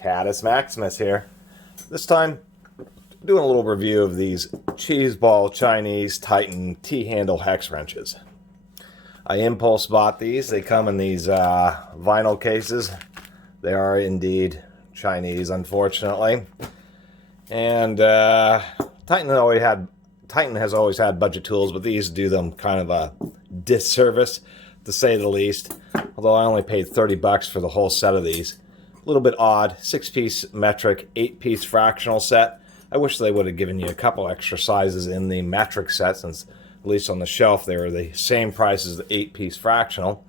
Catus Maximus here. This time, doing a little review of these cheeseball Chinese Titan T-handle hex wrenches. I impulse bought these. They come in these vinyl cases. They are indeed Chinese, unfortunately. And Titan has always had budget tools, but these do them kind of a disservice, to say the least. Although I only paid 30 bucks for the whole set of these. A little bit odd. 6-piece metric, 8-piece fractional set. I wish they would have given you a couple extra sizes in the metric set, since at least on the shelf they were the same price as the 8-piece fractional.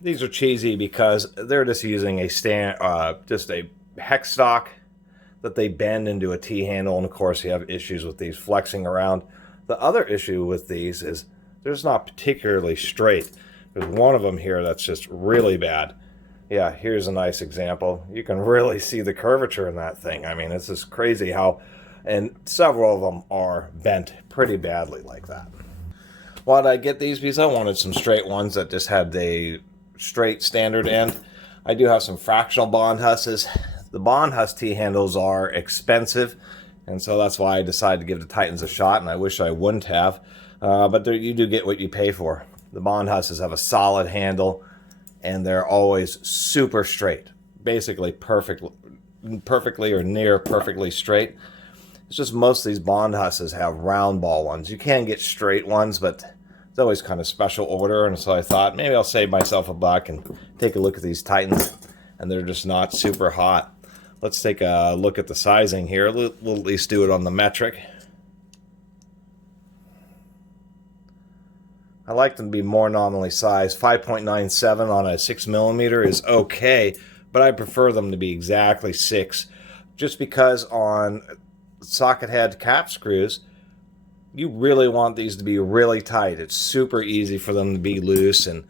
These are cheesy because they're just using just a hex stock that they bend into a T-handle, and of course you have issues with these flexing around. The other issue with these is they're just not particularly straight. There's one of them here that's just really bad. Yeah, here's a nice example. You can really see the curvature in that thing. I mean, it's just crazy how, and several of them are bent pretty badly like that. Why did I get these? Because I wanted some straight ones that just had the straight standard end. I do have some fractional bond husses. The bond huss T-handles are expensive, and so that's why I decided to give the Titans a shot, and I wish I wouldn't have. But you do get what you pay for. The bond husses have a solid handle, and they're always super straight, basically perfectly or near perfectly straight. It's just most of these bond husses have round ball ones. You can get straight ones, but it's always kind of special order, and so I thought maybe I'll save myself a buck and take a look at these Titans, and they're just not super hot. Let's take a look at the sizing here. We'll at least do it on the metric. I like them to be more nominally sized. 5.97 on a 6mm is okay, but I prefer them to be exactly 6, just because on socket head cap screws, you really want these to be really tight. It's super easy for them to be loose and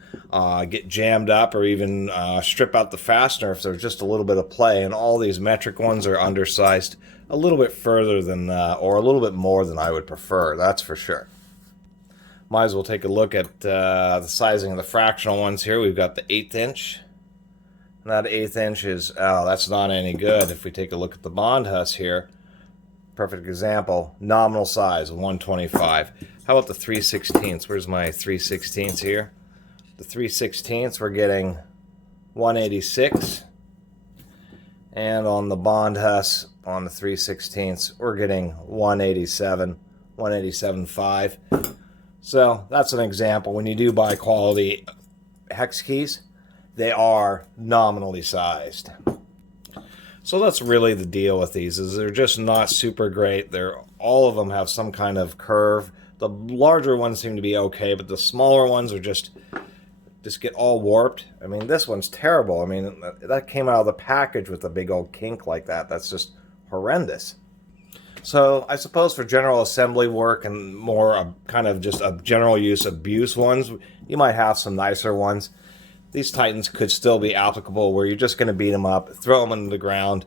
get jammed up, or even strip out the fastener if there's just a little bit of play. And all these metric ones are undersized a little bit further than, or a little bit more than I would prefer, that's for sure. Might as well take a look at the sizing of the fractional ones here. We've got the 1/8 inch. And that 1/8 inch is, oh, that's not any good. If we take a look at the bond huss here, perfect example, nominal size, 125. How about the 3/16? Where's my 3/16 here? The 3/16, we're getting 186. And on the bond huss, on the 3/16, we're getting 187, 187.5. So that's an example. When you do buy quality hex keys, they are nominally sized. So that's really the deal with these, is they're just not super great. All of them have some kind of curve. The larger ones seem to be okay, but the smaller ones are just get all warped. I mean, this one's terrible. I mean, that came out of the package with a big old kink like that. That's just horrendous. So I suppose for general assembly work and more kind of just a general use abuse ones, you might have some nicer ones. These Titans could still be applicable where you're just going to beat them up, throw them into the ground.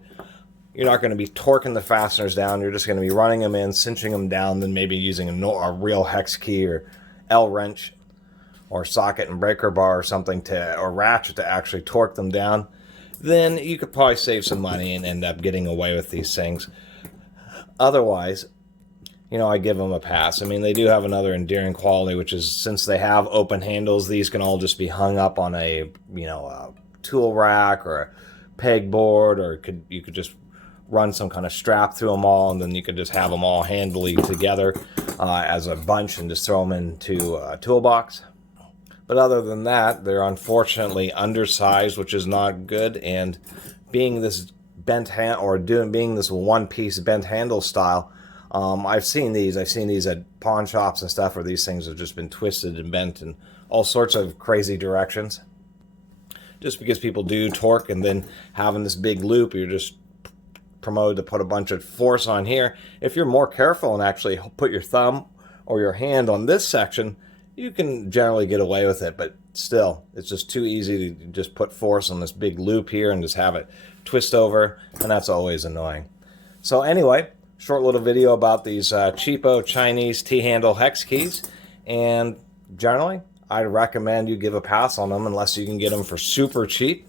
You're not going to be torquing the fasteners down. You're just going to be running them in, cinching them down, then maybe using a real hex key or L wrench or socket and breaker bar or something or ratchet to actually torque them down. Then you could probably save some money and end up getting away with these things. Otherwise, you know, I give them a pass. I mean, they do have another endearing quality, which is since they have open handles, these can all just be hung up on a tool rack or a pegboard, or you could just run some kind of strap through them all, and then you could just have them all handily together as a bunch and just throw them into a toolbox. But other than that, they're unfortunately undersized, which is not good. And being this bent hand, or being this one-piece bent handle style, I've seen these at pawn shops and stuff where these things have just been twisted and bent in all sorts of crazy directions. Just because people do torque, and then having this big loop, you're just promoted to put a bunch of force on here. If you're more careful and actually put your thumb or your hand on this section, you can generally get away with it, but still, it's just too easy to just put force on this big loop here and just have it twist over, and that's always annoying. So anyway, short little video about these cheapo Chinese T-handle hex keys, and generally, I'd recommend you give a pass on them unless you can get them for super cheap,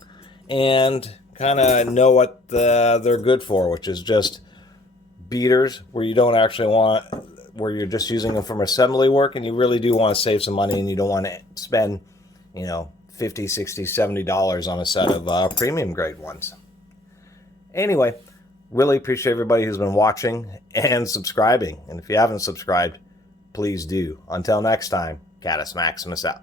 and kind of know what they're good for, which is just beaters where you don't actually want, where you're just using them from assembly work and you really do want to save some money and you don't want to spend, you know, $50, $60, $70 on a set of premium grade ones. Anyway, really appreciate everybody who's been watching and subscribing. And if you haven't subscribed, please do. Until next time, Catus Maximus out.